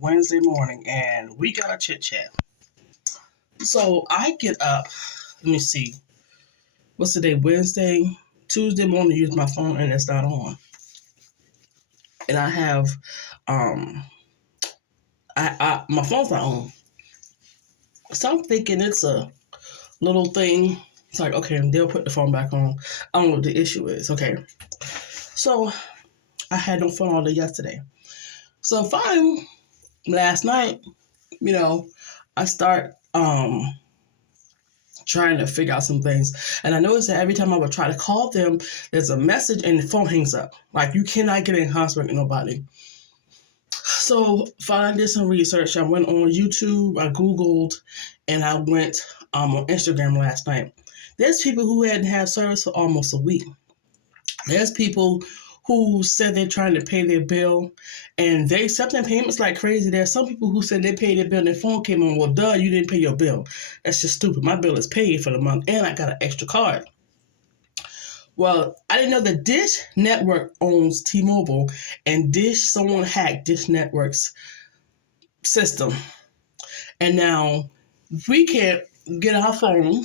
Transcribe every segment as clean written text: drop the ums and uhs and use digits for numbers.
Wednesday morning, and we got a chit chat. So I get up. Let me see. What's the day? Wednesday, Tuesday morning. Use my phone, and it's not on. And I have, um, my phone's not on. So I'm thinking it's a little thing. It's like, okay, they'll put the phone back on. I don't know what the issue is. Okay. So I had no phone all day yesterday. So fine, last night, you know, I start trying to figure out some things. And I noticed that every time I would try to call them, there's a message and the phone hangs up. Like, you cannot get in contact with nobody. So finally I did some research. I went on YouTube, I Googled, and I went on Instagram last night. There's people who hadn't had service for almost a week. There's people who said they're trying to pay their bill and they accepting payments like crazy. There's some people who said they paid their bill and their phone came on. Well, duh, you didn't pay your bill. That's just stupid. My bill is paid for the month and I got an extra card. Well, I didn't know that Dish Network owns T-Mobile, and someone hacked Dish Network's system. And now we can't get our phone.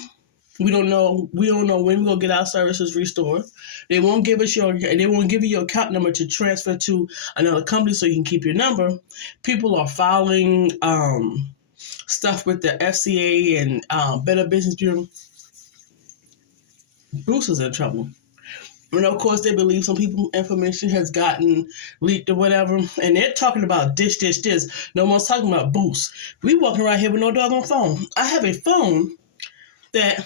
We don't know when we're gonna get our services restored. They won't give you your account number to transfer to another company so you can keep your number. People are filing stuff with the FCA and Better Business Bureau. Bruce is in trouble. And of course, they believe some people's information has gotten leaked or whatever. And they're talking about this. No one's talking about Boost. We walking around here with no doggone phone. I have a phone that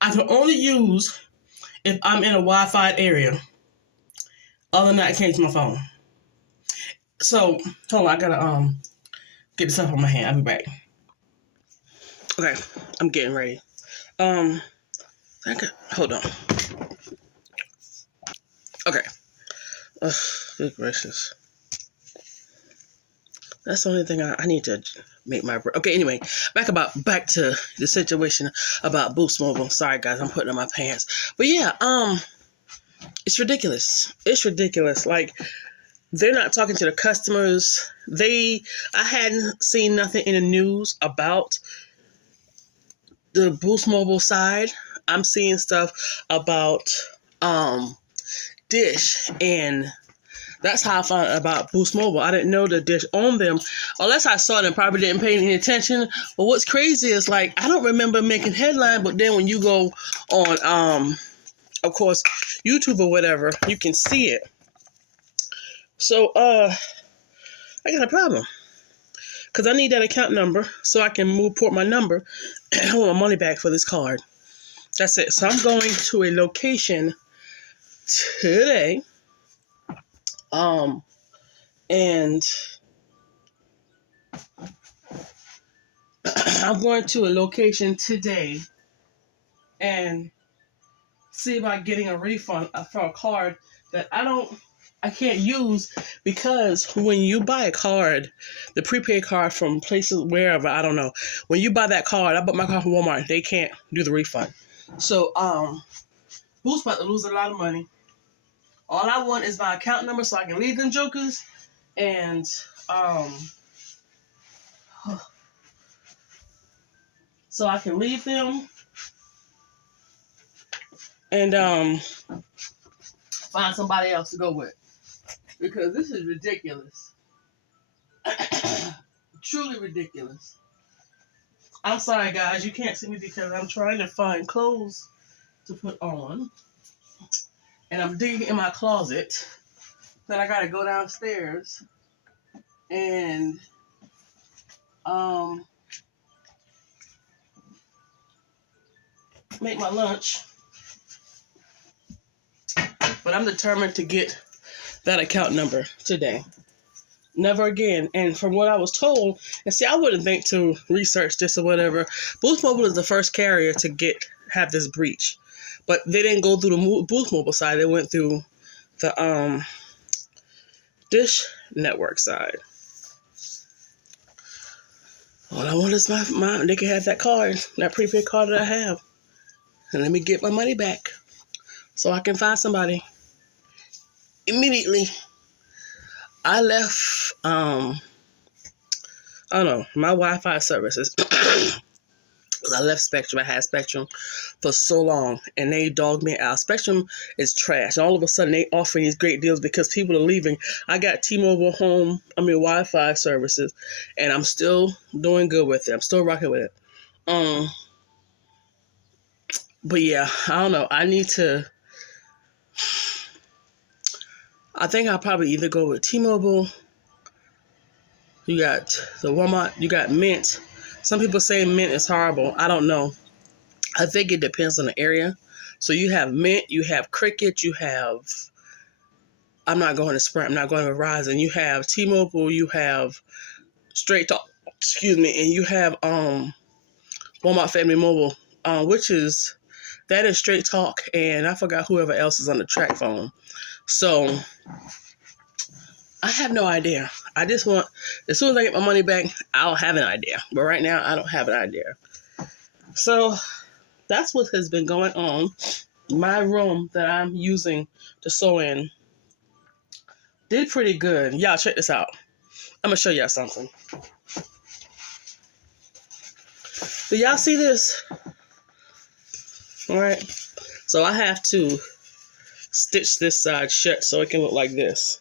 I can only use if I'm in a Wi-Fi area. Other than that, I can't use my phone. So, hold on. I gotta get this up on my hand. I'll be back. Okay, I'm getting ready. Hold on. Okay. Good gracious. That's the only thing I need to make my... Okay, anyway, back to the situation about Boost Mobile. Sorry, guys, I'm putting on my pants. But yeah, it's ridiculous. It's ridiculous. Like, they're not talking to the customers. I hadn't seen nothing in the news about the Boost Mobile side. I'm seeing stuff about Dish, and that's how I found out about Boost Mobile. I didn't know that Dish owned them, unless I saw them, probably didn't pay any attention. But what's crazy is, like, I don't remember making headline, but then when you go on, of course, YouTube or whatever, you can see it. So, I got a problem. Because I need that account number so I can port my number and I want my money back for this card. That's it. So I'm going to a location today. And I'm going to a location today and see about getting a refund for a card that I can't use, because when you buy a card, the prepaid card from places wherever, I don't know, when you buy that card, I bought my card from Walmart, they can't do the refund. So, who's about to lose a lot of money? All I want is my account number so I can leave them jokers, and so I can leave them and find somebody else to go with, because this is ridiculous. Truly ridiculous. I'm sorry, guys, you can't see me because I'm trying to find clothes to put on. And I'm digging in my closet. Then I gotta go downstairs and make my lunch. But I'm determined to get that account number today. Never again. And from what I was told, and see, I wouldn't think to research this or whatever, Boost Mobile is the first carrier to have this breach. But they didn't go through the Boost Mobile side. They went through the Dish Network side. All I want is my they can have that card, that prepaid card that I have. And let me get my money back so I can find somebody. Immediately, I left I don't know, my Wi-Fi services. I left Spectrum. I had Spectrum for so long, and they dogged me out. Spectrum is trash. All of a sudden, they offering these great deals because people are leaving. I got T-Mobile Wi-Fi services, and I'm still doing good with it. I'm still rocking with it. But yeah, I don't know. I think I'll probably either go with T-Mobile. You got the Walmart. You got Mint. Some people say Mint is horrible. I don't know. I think it depends on the area. So you have Mint, you have Cricket, you have, I'm not going to Sprint, I'm not going to Verizon. You have T-Mobile, you have Straight Talk, and you have Walmart Family Mobile, that is Straight Talk, and I forgot whoever else is on the track phone. So I have no idea. I just want, as soon as I get my money back, I'll have an idea. But right now, I don't have an idea. So that's what has been going on. My room that I'm using to sew in did pretty good. Y'all check this out. I'm going to show y'all something. Do y'all see this? All right. So I have to stitch this side shut so it can look like this.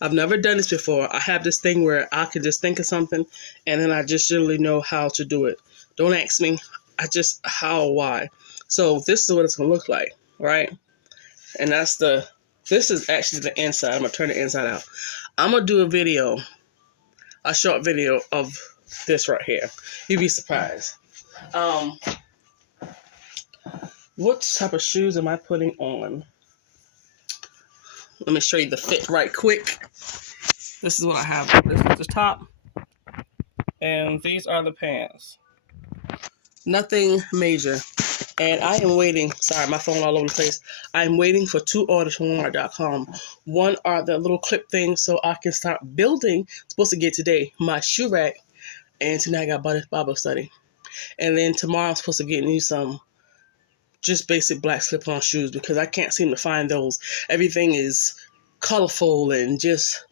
I've never done this before. I have this thing where I can just think of something and then I just generally know how to do it. Don't ask me. How, why. So this is what it's going to look like, right? And this is actually the inside. I'm going to turn the inside out. I'm going to do a short video of this right here. You'd be surprised. What type of shoes am I putting on? Let me show you the fit right quick. This is what I have. This is the top. And these are the pants. Nothing major. And I am waiting. Sorry, my phone all over the place. I'm waiting for 2 orders from Walmart.com. One are the little clip things so I can start building. Supposed to get today my shoe rack. And tonight I got Bible study. And then tomorrow I'm supposed to get me some just basic black slip-on shoes because I can't seem to find those. Everything is colorful and just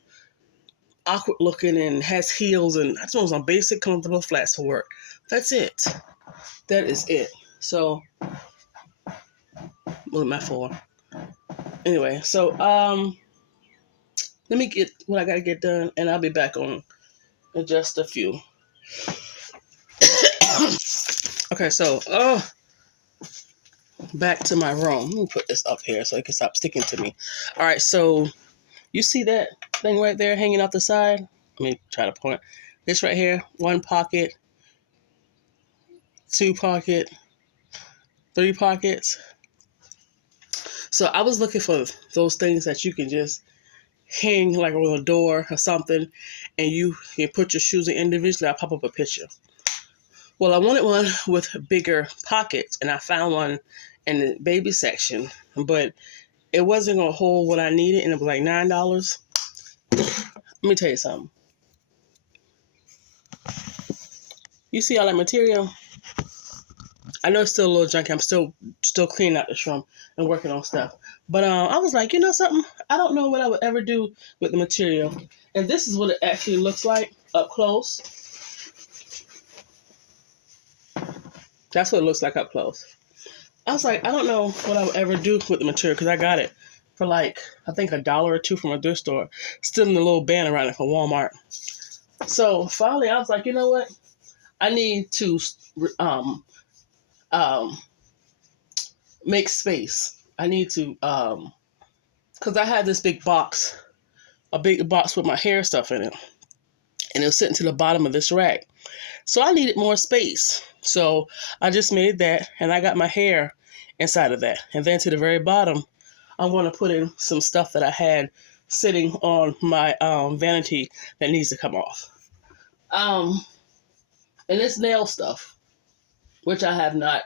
awkward looking and has heels, and I just want some basic comfortable flats for work. That's it. That is it. So what am I for? Anyway, so let me get what I gotta get done and I'll be back on in just a few. Okay, so back to my room. Let me put this up here so it can stop sticking to me. All right, so you see that thing right there hanging out the side? Let me try to point. This right here, 1 pocket, 2 pocket, 3 pockets. So I was looking for those things that you can just hang like on a door or something, and you can put your shoes in individually. I'll pop up a picture. Well, I wanted one with bigger pockets, and I found one in the baby section, but it wasn't going to hold what I needed, and it was like $9. Let me tell you something. You see all that material? I know it's still a little junky. I'm still cleaning out this room and working on stuff. But I was like, you know something? I don't know what I would ever do with the material. And this is what it actually looks like up close. That's what it looks like up close. I was like, I don't know what I would ever do with the material because I got it for like, I think $1 or $2 from a thrift store. Still in the little band around it from Walmart. So finally, I was like, you know what? I need to make space. I need to, because I had this big box, a big box with my hair stuff in it. And it was sitting to the bottom of this rack. So I needed more space. So I just made that, and I got my hair inside of that. And then to the very bottom, I'm going to put in some stuff that I had sitting on my vanity that needs to come off. And it's nail stuff, which I have not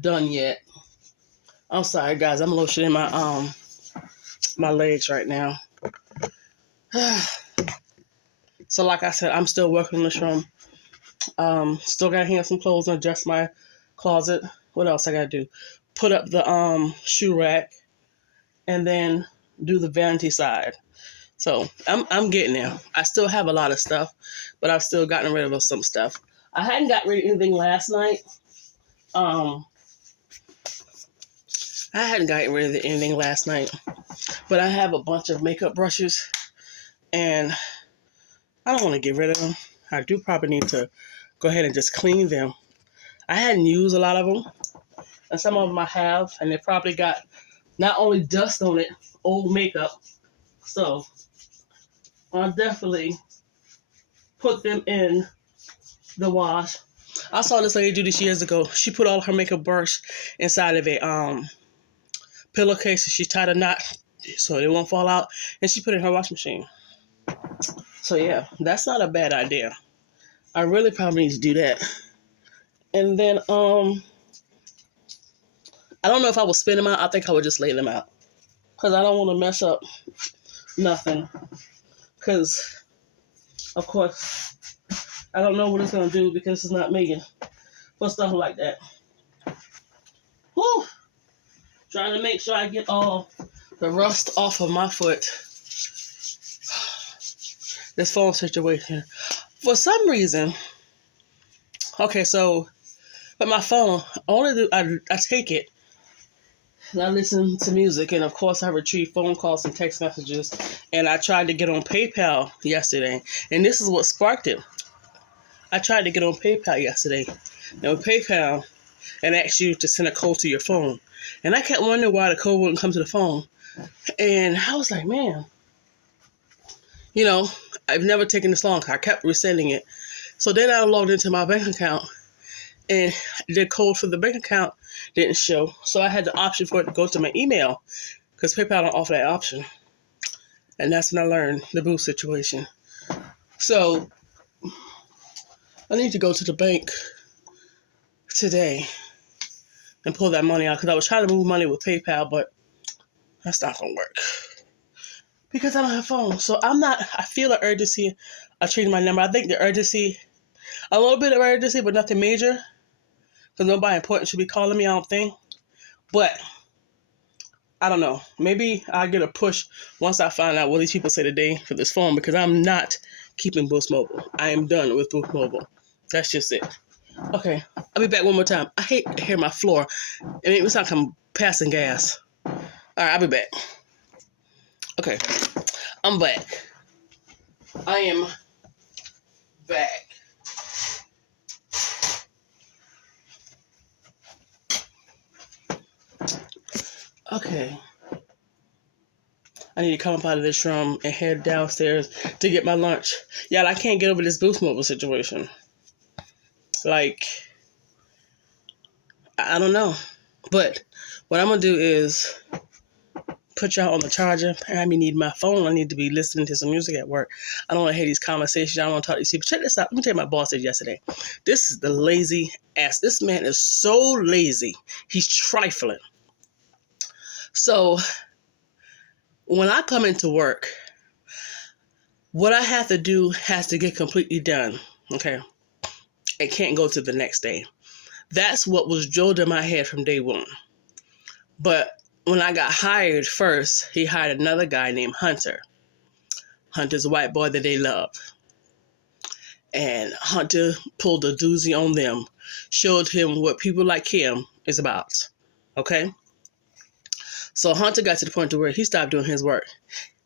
done yet. I'm sorry, guys. I'm lotioning my my legs right now. So like I said, I'm still working on this room. Still gotta hang up some clothes and adjust my closet. What else I gotta do? Put up the shoe rack and then do the vanity side. So I'm getting there. I still have a lot of stuff, but I've still gotten rid of some stuff. I hadn't got rid of anything last night. I hadn't gotten rid of anything last night, but I have a bunch of makeup brushes, and I don't want to get rid of them. I do probably need to go ahead and just clean them. I hadn't used a lot of them, and some of them I have, and they probably got not only dust on it, old makeup. So I'll definitely put them in the wash. I saw this lady do this years ago. She put all her makeup brush inside of a pillowcase, and she tied a knot so it won't fall out, and she put it in her washing machine. So yeah, that's not a bad idea. I really probably need to do that. And then I don't know if I will spin them out. I think I would just lay them out, because I don't want to mess up nothing. Because of course I don't know what it's gonna do, because it's not Megan for stuff like that. Whew. Trying to make sure I get all the rust off of my foot. This phone situation. For some reason, okay, so, but my phone, I take it, and I listen to music, and of course I retrieve phone calls and text messages, and I tried to get on PayPal yesterday, and this is what sparked it. I tried to get on PayPal yesterday, and with PayPal, it asks you to send a code to your phone, and I kept wondering why the code wouldn't come to the phone, and I was like, man, you know, I've never taken this long. I kept resending it. So then I logged into my bank account, and the code for the bank account didn't show. So I had the option for it to go to my email, because PayPal don't offer that option. And that's when I learned the boo situation. So I need to go to the bank today and pull that money out, because I was trying to move money with PayPal, but that's not going to work, because I don't have a phone. So I feel the urgency of changing my number. I think the urgency, a little bit of urgency, but nothing major, because nobody important should be calling me, I don't think. But I don't know. Maybe I'll get a push once I find out what these people say today for this phone, because I'm not keeping Boost Mobile. I am done with Boost Mobile. That's just it. Okay, I'll be back one more time. I hate to hear my floor. It makes me sound like I'm passing gas. All right, I'll be back. Okay, I'm back. I am back. Okay. I need to come up out of this room and head downstairs to get my lunch. Y'all, I can't get over this Boost Mobile situation. Like, I don't know. But what I'm going to do is put y'all on the charger. I need my phone. I need to be listening to some music at work. I don't want to hear these conversations. I don't want to talk to these people. Check this out. Let me tell you what my boss said yesterday. This is the lazy ass. This man is so lazy. He's trifling. So when I come into work, what I have to do has to get completely done. Okay. It can't go to the next day. That's what was drilled in my head from day one. But when I got hired first, he hired another guy named Hunter. Hunter's a white boy that they love. And Hunter pulled a doozy on them, showed him what people like him is about. Okay? So Hunter got to the point to where he stopped doing his work.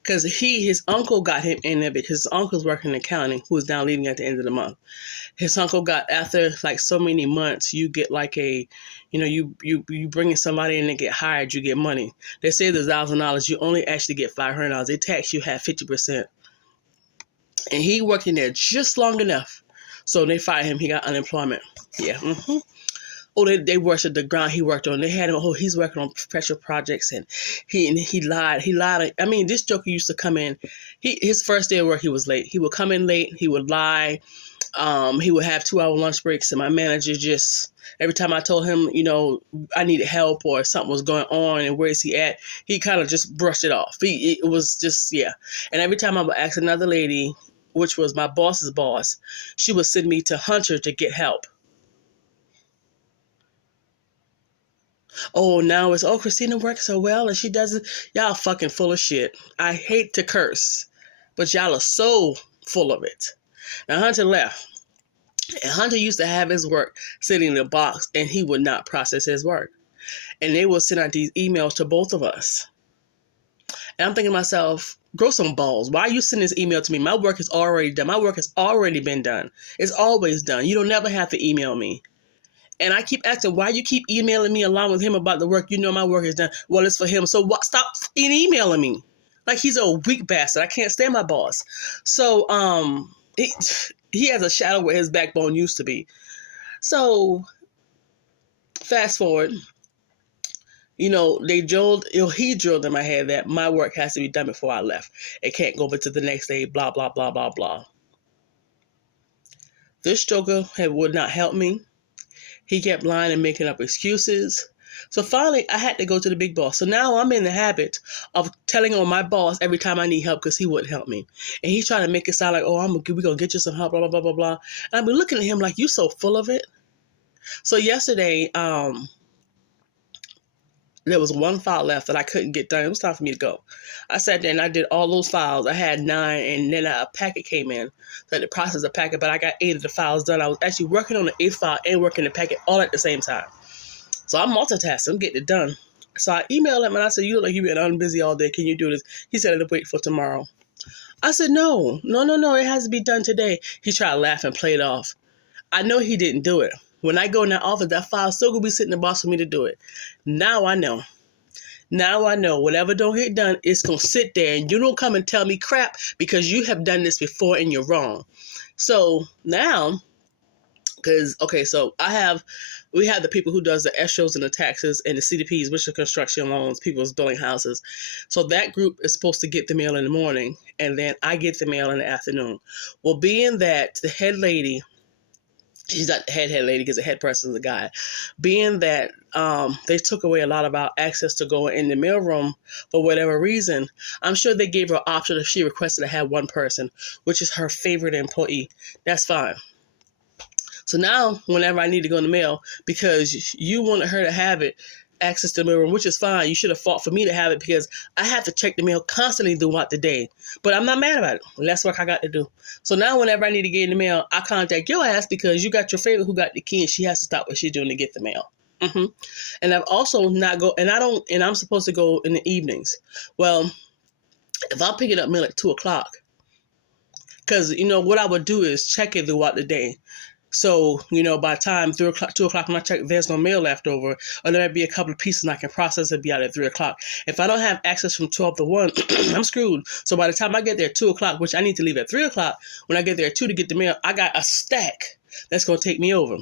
Because his uncle got him in there, because his uncle's working in accounting, who is now leaving at the end of the month. His uncle got, after like so many months, you get like a, you bring in somebody and they get hired, you get money. They say there's $1,000, you only actually get $500. They tax you half 50%. And he worked in there just long enough. So they fired him. He got unemployment. Yeah. Mm-hmm. Oh, they worshipped the ground he worked on. They had him, he's working on special projects, and he lied. He lied. I mean, this joker used to come in. His first day of work, he was late. He would come in late. He would lie. He would have 2-hour lunch breaks, and my manager just, every time I told him, I needed help or something was going on and where is he at, he kind of just brushed it off. It was just, yeah. And every time I would ask another lady, which was my boss's boss, she would send me to Hunter to get help. Oh, now it's, Christina works so well and she does it. Y'all fucking full of shit. I hate to curse. but y'all are so full of it. Now Hunter left. And Hunter used to have his work sitting in a box, and he would not process his work. And they would send out these emails to both of us. And I'm thinking to myself, grow some balls. Why are you sending this email to me? My work is already done. My work has already been done. It's always done. You don't never have to email me. And I keep asking, why you keep emailing me along with him about the work? You know my work is done. Well, it's for him. So what? Stop emailing me. Like he's a weak bastard. I can't stand my boss. So he has a shadow where his backbone used to be. So fast forward, he drilled in my head that my work has to be done before I left. It can't go over to the next day, blah, blah, blah, blah, blah. This joker would not help me. He kept lying and making up excuses. So finally, I had to go to the big boss. So now I'm in the habit of telling on my boss every time I need help because he wouldn't help me. And he's trying to make it sound like, oh, we're going to get you some help, blah, blah, blah, blah, blah. And I've been looking at him like, you so full of it. So yesterday, there was one file left that I couldn't get done. It was time for me to go. I sat there and I did all those files. I had 9, and then a packet came in. So I had to process a packet, but I got 8 of the files done. I was actually working on the 8th file and working the packet all at the same time. So I'm multitasking. I'm getting it done. So I emailed him and I said, you look like you've been unbusy all day. Can you do this? He said, it'll wait for tomorrow. I said, no. It has to be done today. He tried to laugh and play it off. I know he didn't do it. When I go in that office, that file's still going to be sitting in the box for me to do it. Now I know. Whatever don't get done, it's going to sit there. And you don't come and tell me crap because you have done this before and you're wrong. So now, we have the people who does the escrows and the taxes and the CDPs, which are construction loans, people's building houses. So that group is supposed to get the mail in the morning, and then I get the mail in the afternoon. Well, being that the head lady, she's not the head lady because the head person is a guy. Being that they took away a lot of our access to go in the mailroom for whatever reason, I'm sure they gave her an option if she requested to have one person, which is her favorite employee. That's fine. So now, whenever I need to go in the mail, because you wanted her to have access to the mailroom, which is fine. You should have fought for me to have it because I have to check the mail constantly throughout the day. But I'm not mad about it. Less work I got to do. So now whenever I need to get in the mail, I contact your ass because you got your favorite who got the key and she has to stop what she's doing to get the mail. And I've also and I'm supposed to go in the evenings. Well, if I'm picking up mail at 2 o'clock, because, what I would do is check it throughout the day. So, by the time 2 o'clock, when I check, there's no mail left over, or there might be a couple of pieces and I can process it, be out at 3 o'clock. If I don't have access from 12 to 1, I'm screwed. So by the time I get there at 2 o'clock, which I need to leave at 3 o'clock, when I get there at 2 to get the mail, I got a stack that's going to take me over.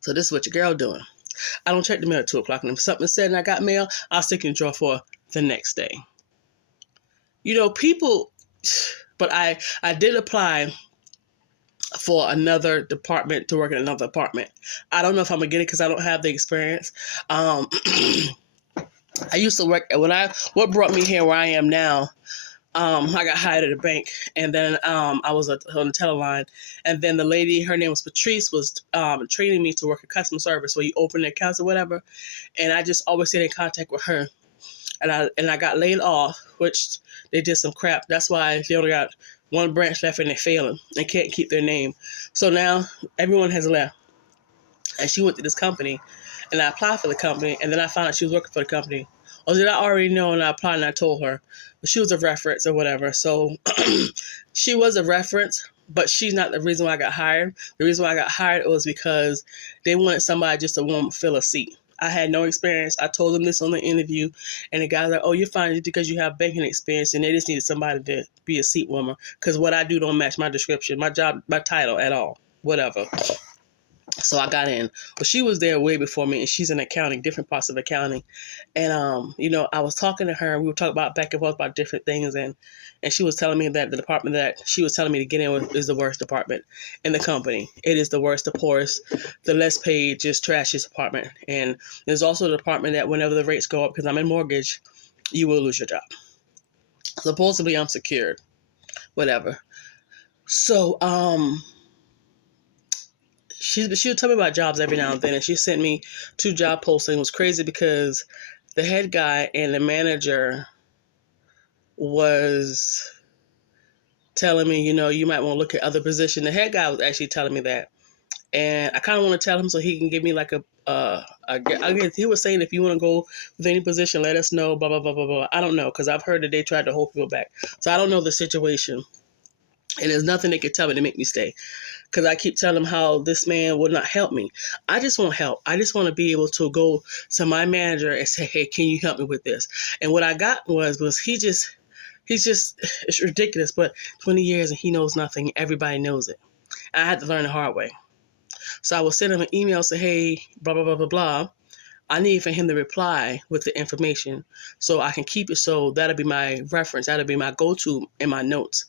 So this is what your girl doing. I don't check the mail at 2 o'clock. And if something said and I got mail, I'll stick in the drawer for the next day. People, but I did apply for another department to work in another department. I don't know if I'm gonna get it because I don't have the experience. I used to work what brought me here where I am now. I got hired at a bank, and then I was on the teleline, and then the lady, her name was Patrice, was training me to work in customer service where you open the accounts or whatever, and I just always stayed in contact with her, and I got laid off, which they did some crap. That's why they only got one branch left and they're failing. They can't keep their name. So now everyone has left. And she went to this company, and I applied for the company, and then I found out she was working for the company. Or did I already know and I applied and I told her? But she was a reference or whatever. So she was a reference, but she's not the reason why I got hired. The reason why I got hired was because they wanted somebody just to want to fill a seat. I had no experience. I told them this on the interview, and the guy's like, oh, you're fine because you have banking experience, and they just needed somebody to be a seat warmer because what I do don't match my description, my job, my title at all, whatever. So I got in. But she was there way before me, and she's in accounting, different parts of accounting. And, I was talking to her, and we were talking about back and forth about different things, and she was telling me that the department that she was telling me to get in with is the worst department in the company. It is the worst, the poorest, the less paid, just trashiest department. And there's also a department that whenever the rates go up, because I'm in mortgage, you will lose your job. Supposedly I'm secured, whatever. So, she would tell me about jobs every now and then, and she sent me 2 job postings. It was crazy because the head guy and the manager was telling me, you might want to look at other positions. The head guy was actually telling me that. And I kind of want to tell him so he can give me like I guess he was saying if you want to go with any position, let us know, blah, blah, blah, blah, blah. I don't know, because I've heard that they tried to hold people back. So I don't know the situation. And there's nothing they could tell me to make me stay. Because I keep telling him how this man will not help me. I just want help. I just want to be able to go to my manager and say, hey, can you help me with this? And what I got was he's just, it's ridiculous, but 20 years and he knows nothing. Everybody knows it. I had to learn the hard way. So I will send him an email, say, hey, blah, blah, blah, blah, blah. I need for him to reply with the information so I can keep it. So that'll be my reference. That'll be my go-to in my notes.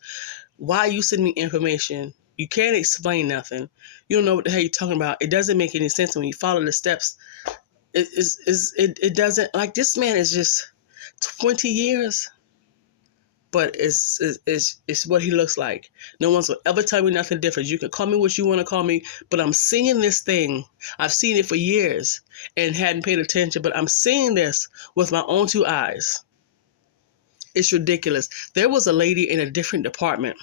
Why you send me information? You can't explain nothing. You don't know what the hell you're talking about. It doesn't make any sense when you follow the steps. It doesn't. Like, this man is just 20 years. But it's what he looks like. No one's will ever tell me nothing different. You can call me what you want to call me, but I'm seeing this thing. I've seen it for years and hadn't paid attention, but I'm seeing this with my own two eyes. It's ridiculous. There was a lady in a different department.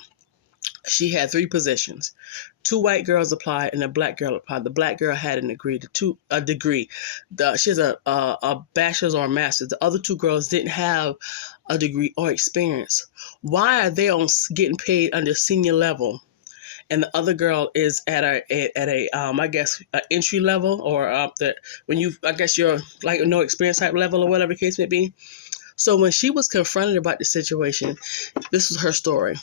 She had 3 positions. 2 white girls applied and a black girl applied. The black girl had a degree. She has a bachelor's or a master's. The other 2 girls didn't have a degree or experience. Why are they on getting paid under senior level, and the other girl is at a I guess entry level, or you're like no experience type level or whatever the case may be. So when she was confronted about the situation, this was her story.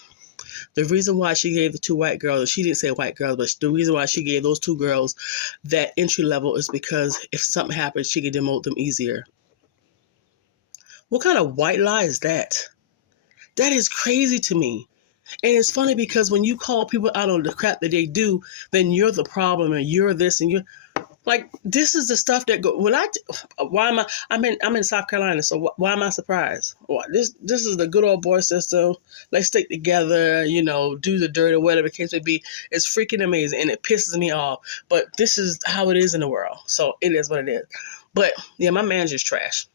The reason why she gave the 2 white girls, she didn't say white girls, but the reason why she gave those 2 girls that entry level is because if something happens, she could demote them easier. What kind of white lie is that? That is crazy to me. And it's funny because when you call people out on the crap that they do, then you're the problem and you're this and you're like, this is the stuff that go. I'm in South Carolina, so why am I surprised? This is the good old boy system. Let's stick together, do the dirt or whatever the case may be. It's freaking amazing and it pisses me off. But this is how it is in the world. So it is what it is. But yeah, my manager's trash.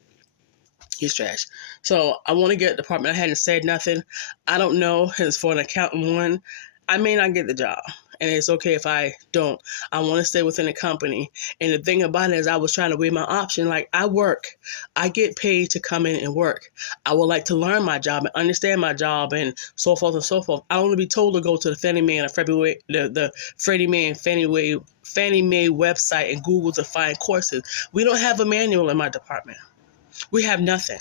He's trash. So I want to get a department. I hadn't said nothing. I don't know. It's for an accountant one. I may not get the job. And it's okay if I don't. I want to stay within the company. And the thing about it is I was trying to weigh my option. Like, I work. I get paid to come in and work. I would like to learn my job and understand my job and so forth and so forth. I don't want to be told to go to the Fannie Mae and the Freddie Mae and Fannie Mae website and Google to find courses. We don't have a manual in my department. We have nothing.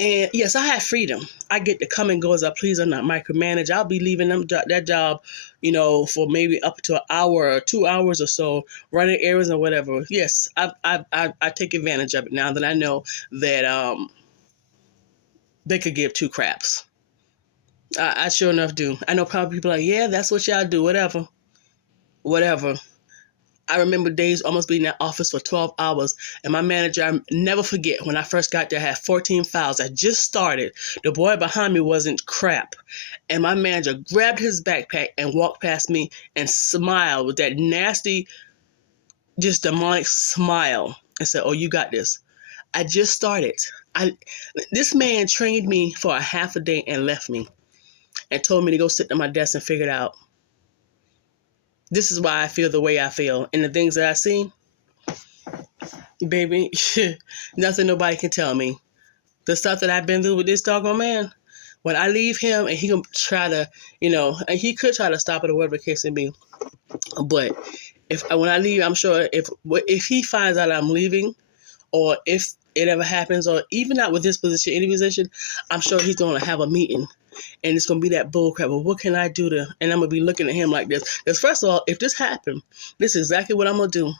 And yes, I have freedom. I get to come and go as I please. I'm not micromanaged. I'll be leaving them that job, for maybe up to an hour or 2 hours or so, running errands or whatever. Yes, I take advantage of it now that I know that they could give 2 craps. I sure enough do. I know probably people are like, yeah, that's what y'all do. Whatever. I remember days almost being in that office for 12 hours. And my manager, I never forget, when I first got there, I had 14 files. I just started. The boy behind me wasn't crap. And my manager grabbed his backpack and walked past me and smiled with that nasty, just demonic smile and said, oh, you got this. I just started. This man trained me for a half a day and left me and told me to go sit at my desk and figure it out. This is why I feel the way I feel. And the things that I see, baby, nothing nobody can tell me. The stuff that I've been through with this doggone man, when I leave him and he can try to, and he could try to stop it or whatever the case may be. But when I leave, I'm sure if he finds out I'm leaving, or if it ever happens, or even not with this position, any position, I'm sure he's going to have a meeting. And it's going to be that bullcrap. Well, what can I do and I'm going to be looking at him like this. Because first of all, if this happened, this is exactly what I'm going to do.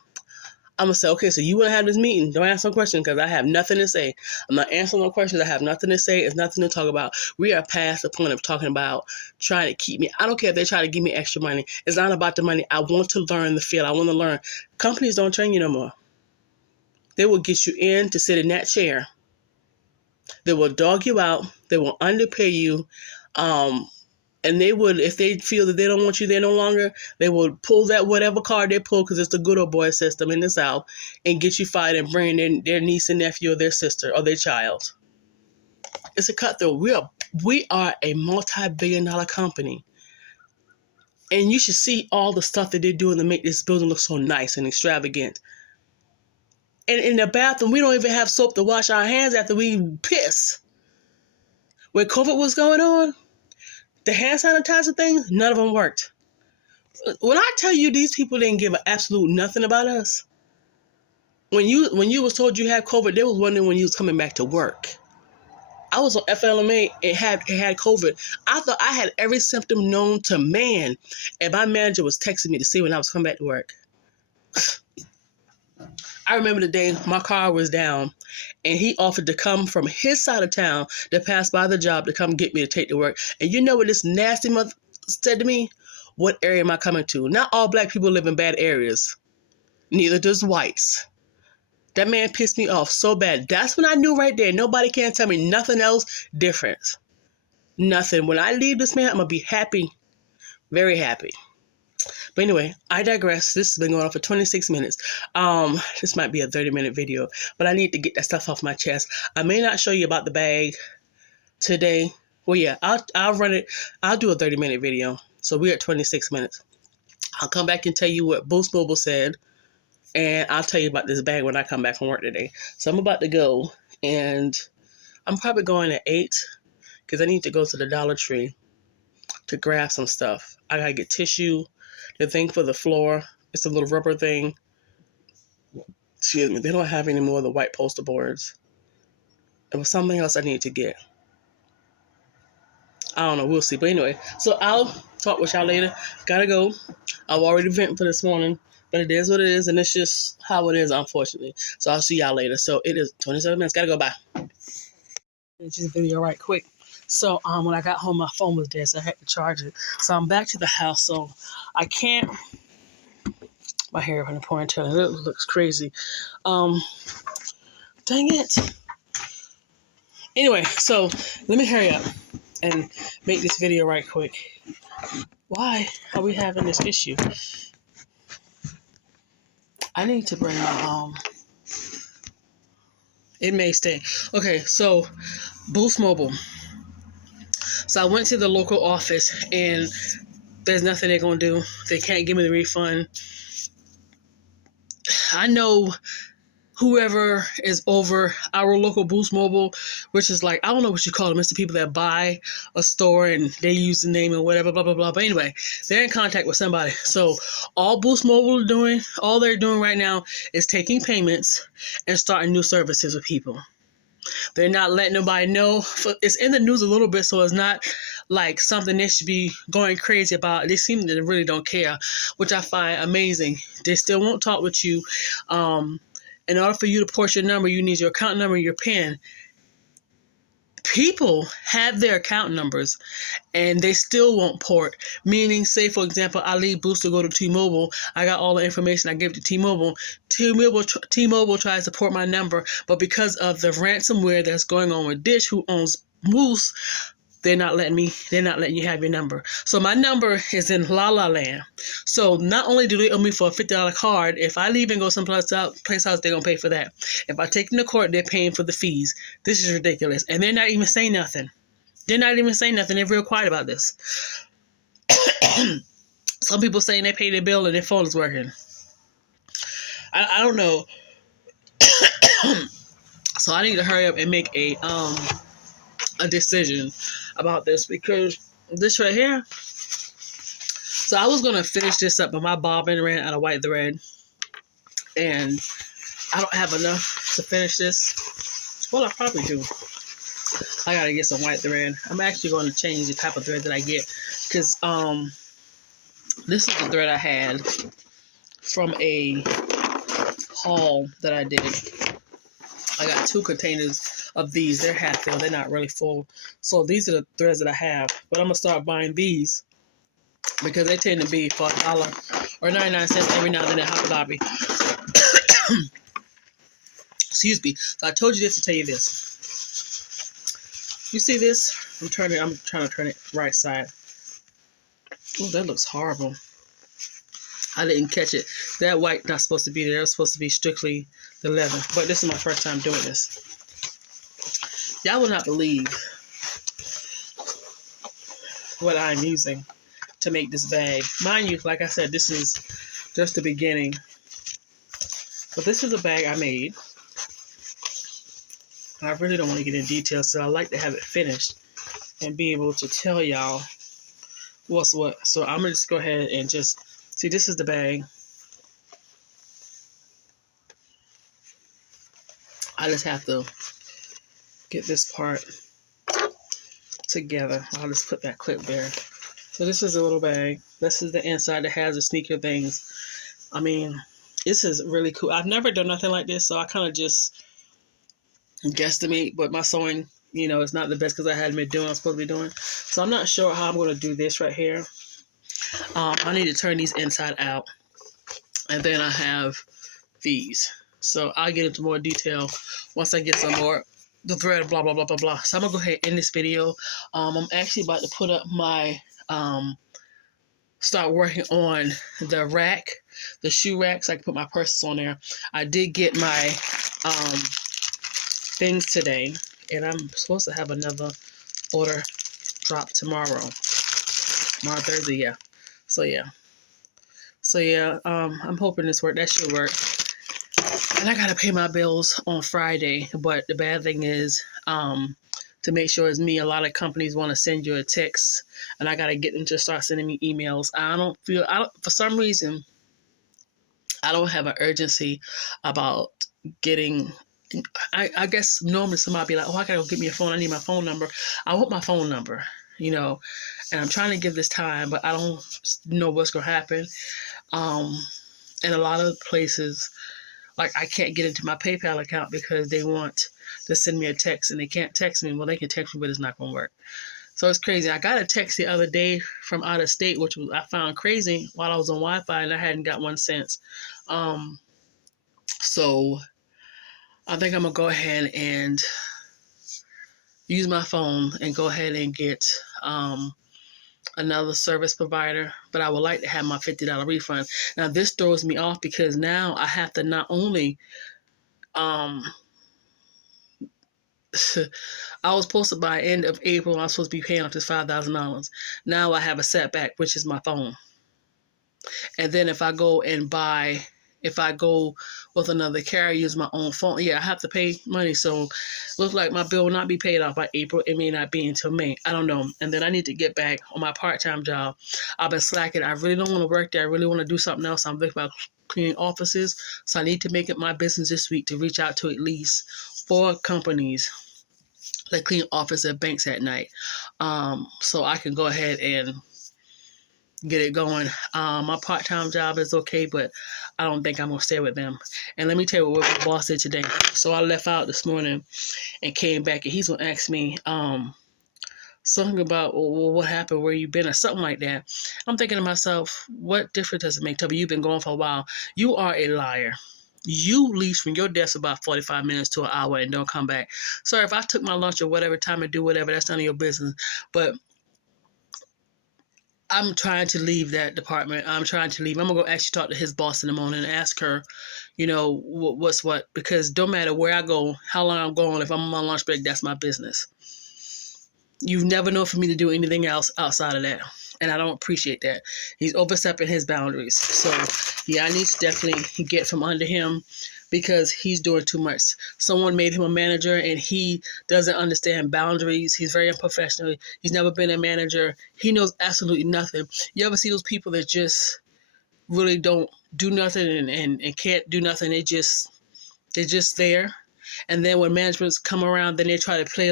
I'm going to say, okay, so you want to have this meeting. Don't ask no questions because I have nothing to say. I'm not answering no questions. I have nothing to say. It's nothing to talk about. We are past the point of talking about trying to keep me. I don't care if they try to give me extra money. It's not about the money. I want to learn the field. I want to learn. Companies don't train you no more. They will get you in to sit in that chair. They will dog you out. They will underpay you. And they would, if they feel that they don't want you there no longer, they will pull that whatever card they pull, because it's the good old boy system in the South, and get you fired and bring in their niece and nephew or their sister or their child. It's a cutthroat. We are We are a multi-billion-dollar company. And you should see all the stuff that they're doing to make this building look so nice and extravagant. And in the bathroom, we don't even have soap to wash our hands after we piss. When COVID was going on, the hand sanitizer things, none of them worked. When I tell you these people didn't give an absolute nothing about us, when you was told you had COVID, they was wondering when you was coming back to work. I was on FLMA and had COVID. I thought I had every symptom known to man, and my manager was texting me to see when I was coming back to work. I remember the day my car was down, and he offered to come from his side of town to pass by the job to come get me to take to work. And you know what this nasty mother said to me? What area am I coming to? Not all black people live in bad areas. Neither does whites. That man pissed me off so bad. That's when I knew right there, nobody can tell me nothing else different. Nothing. When I leave this man, I'm going to be happy. Very happy. But anyway, I digress. This has been going on for 26 minutes. This might be a 30-minute video, but I need to get that stuff off my chest. I may not show you about the bag today. Well, yeah, I'll run it. I'll do a 30-minute video. So we're at 26 minutes. I'll come back and tell you what Boost Mobile said. And I'll tell you about this bag when I come back from work today. So I'm about to go, and I'm probably going at 8 because I need to go to the Dollar Tree to grab some stuff. I gotta get tissue, the thing for the floor. It's a little rubber thing. Excuse me. They don't have any more of the white poster boards. There was something else I need to get. I don't know. We'll see. But anyway, so I'll talk with y'all later. Gotta go. I've already vented for this morning. But it is what it is, and it's just how it is, unfortunately. So I'll see y'all later. So it is 27 minutes. Gotta go. Bye. Finish this video right quick. So when I got home, my phone was dead, so I had to charge it. So I'm back to the house, so I can't. My hair in a ponytail, and it looks crazy. Dang it. Anyway, so let me hurry up and make this video right quick. Why are we having this issue? I need to bring my, it may stay. Okay, so, Boost Mobile. So I went to the local office, and there's nothing they're going to do. They can't give me the refund. I know whoever is over our local Boost Mobile, which is like, I don't know what you call them. It's the people that buy a store and they use the name and whatever, blah, blah, blah. But anyway, they're in contact with somebody. So all Boost Mobile are doing, all they're doing right now is taking payments and starting new services with people. They're not letting nobody know. It's in the news a little bit, so it's not like something they should be going crazy about. They seem to really don't care, which I find amazing. They still won't talk with you. In order for you to port your number, you need your account number and your PIN. People have their account numbers, and they still won't port. Meaning, say, for example, I leave Boost to go to T-Mobile. I got all the information I give to T-Mobile. T-Mobile tries to port my number, but because of the ransomware that's going on with Dish, who owns Boost, they're not letting you have your number. So my number is in La La Land. So not only do they owe me for a $50 card, if I leave and go someplace else, they're going to pay for that. If I take them to court, they're paying for the fees. This is ridiculous. And they're not even saying nothing. They're real quiet about this. Some people saying they pay their bill and their phone is working. I don't know. So I need to hurry up and make a decision about this, because this right here. So I was gonna finish this up, but my bobbin ran out of white thread, and I don't have enough to finish this. Well, I probably do. I gotta get some white thread. I'm actually going to change the type of thread that I get, because this is the thread I had from a haul that I did. I got 2 containers of these. They're half filled. They're not really full. So these are the threads that I have. But I'm going to start buying these because they tend to be for $1 or 99 cents every now and then at Hobby Lobby. Excuse me. So I told you this to tell you this. You see this? I'm trying to turn it right side. Oh, that looks horrible. I didn't catch it. That white not supposed to be there. It's supposed to be strictly the leather. But this is my first time doing this. Y'all will not believe. what I'm using to make this bag. Mind you, like I said, this is just the beginning. But this is a bag I made. I really don't want to get in detail, so I like to have it finished and be able to tell y'all what's what. So I'm going to just go ahead and just, see, this is the bag. I just have to get this part together. I'll just put that clip there. So this is a little bag. This is the inside that has the sneaker things. I mean, this is really cool. I've never done nothing like this, so I kind of just guesstimate, but my sewing, you know, is not the best because I hadn't been doing what I'm supposed to be doing. So I'm not sure how I'm going to do this right here. I need to turn these inside out. And then I have these. So I'll get into more detail once I get some more, the thread, blah, blah, blah, blah, blah. So I'm going to go ahead and end this video. I'm actually about to put up my, start working on the rack, the shoe rack, so I can put my purses on there. I did get my things today, and I'm supposed to have another order drop tomorrow. Tomorrow, Thursday, yeah. So yeah, I'm hoping this works. That should work. And I gotta pay my bills on Friday, but the bad thing is, to make sure it's me, a lot of companies want to send you a text, and I gotta get them to start sending me emails. For some reason, I don't have an urgency about getting. I guess normally somebody be like, oh, I gotta go get me a phone. I need my phone number. I want my phone number, you know, and I'm trying to give this time, but I don't know what's gonna happen. And a lot of places, like, I can't get into my PayPal account because they want to send me a text, and they can't text me. Well, they can text me, but it's not gonna work. So it's crazy. I got a text the other day from out of state, which I found crazy while I was on Wi-Fi, and I hadn't got one since. So I think I'm going to go ahead and use my phone and go ahead and get another service provider. But I would like to have my $50 refund. Now, this throws me off because now I have to not only... I was supposed to, by end of April, I was supposed to be paying off this $5,000. Now I have a setback, which is my phone. And then if I go with another carrier, use my own phone, yeah, I have to pay money. So looks like my bill will not be paid off by April. It may not be until May. I don't know. And then I need to get back on my part-time job. I've been slacking. I really don't want to work there. I really want to do something else. I'm thinking about cleaning offices. So I need to make it my business this week to reach out to at least 4 companies that clean office at banks at night. So I can go ahead and get it going. My part-time job is okay, but I don't think I'm going to stay with them. And let me tell you what my boss did today. So I left out this morning and came back, and he's going to ask me something about, well, what happened, where you been, or something like that. I'm thinking to myself, what difference does it make? Tell me, you've been gone for a while. You are a liar. You leave from your desk about 45 minutes to an hour and don't come back. Sorry, if I took my lunch or whatever time to do whatever, that's none of your business. But I'm trying to leave that department. I'm trying to leave. I'm going to go actually talk to his boss in the morning and ask her, you know, what's what. Because don't matter where I go, how long I'm going, if I'm on my lunch break, that's my business. You've never known for me to do anything else outside of that. And I don't appreciate that. He's overstepping his boundaries. So, yeah, I need to definitely get from under him because he's doing too much. Someone made him a manager, and he doesn't understand boundaries. He's very unprofessional. He's never been a manager. He knows absolutely nothing. You ever see those people that just really don't do nothing and can't do nothing? They're just there. And then when managements come around, then they try to play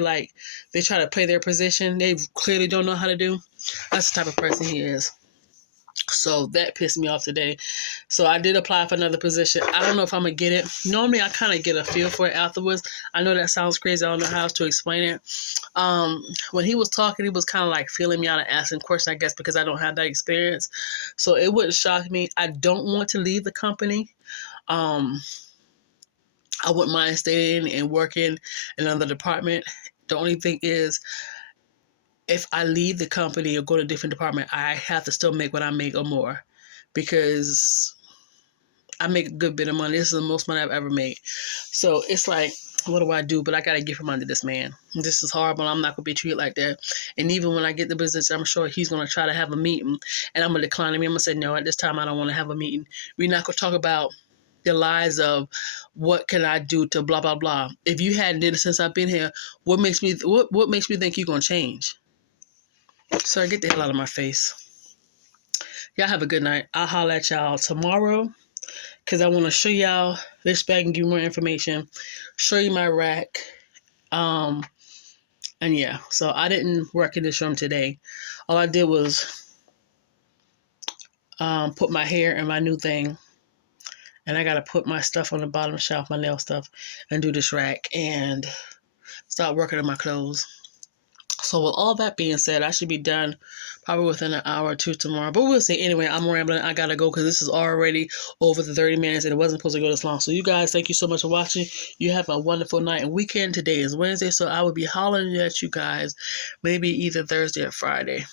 their position. They clearly don't know how to do. That's the type of person he is. So that pissed me off today. So I did apply for another position. I don't know if I'm going to get it. Normally, I kind of get a feel for it afterwards. I know that sounds crazy. I don't know how else to explain it. When he was talking, he was kind of like feeling me out and asking questions, I guess, because I don't have that experience. So it wouldn't shock me. I don't want to leave the company. I wouldn't mind staying and working in another department. The only thing is, if I leave the company or go to a different department, I have to still make what I make or more, because I make a good bit of money. This is the most money I've ever made. So it's like, what do I do? But I got to get from under this man. This is horrible. I'm not going to be treated like that. And even when I get the business, I'm sure he's going to try to have a meeting. And I'm going to decline him. I'm going to say, no, at this time, I don't want to have a meeting. We're not going to talk about the lies of what can I do to blah, blah, blah. If you hadn't did it since I've been here, what makes me think you're going to change? Sir, get the hell out of my face. Y'all have a good night. I'll holler at y'all tomorrow because I want to show y'all this bag and give you more information. Show you my rack. And yeah, so I didn't work in this room today. All I did was put my hair in my new thing. And I got to put my stuff on the bottom shelf, my nail stuff, and do this rack and start working on my clothes. So with all that being said, I should be done probably within an hour or two tomorrow. But we'll see. Anyway, I'm rambling. I got to go because this is already over the 30 minutes and it wasn't supposed to go this long. So you guys, thank you so much for watching. You have a wonderful night and weekend. Today is Wednesday, so I will be hollering at you guys maybe either Thursday or Friday.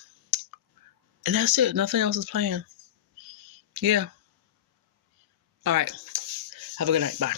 And that's it. Nothing else is planned. Yeah. All right. Have a good night. Bye.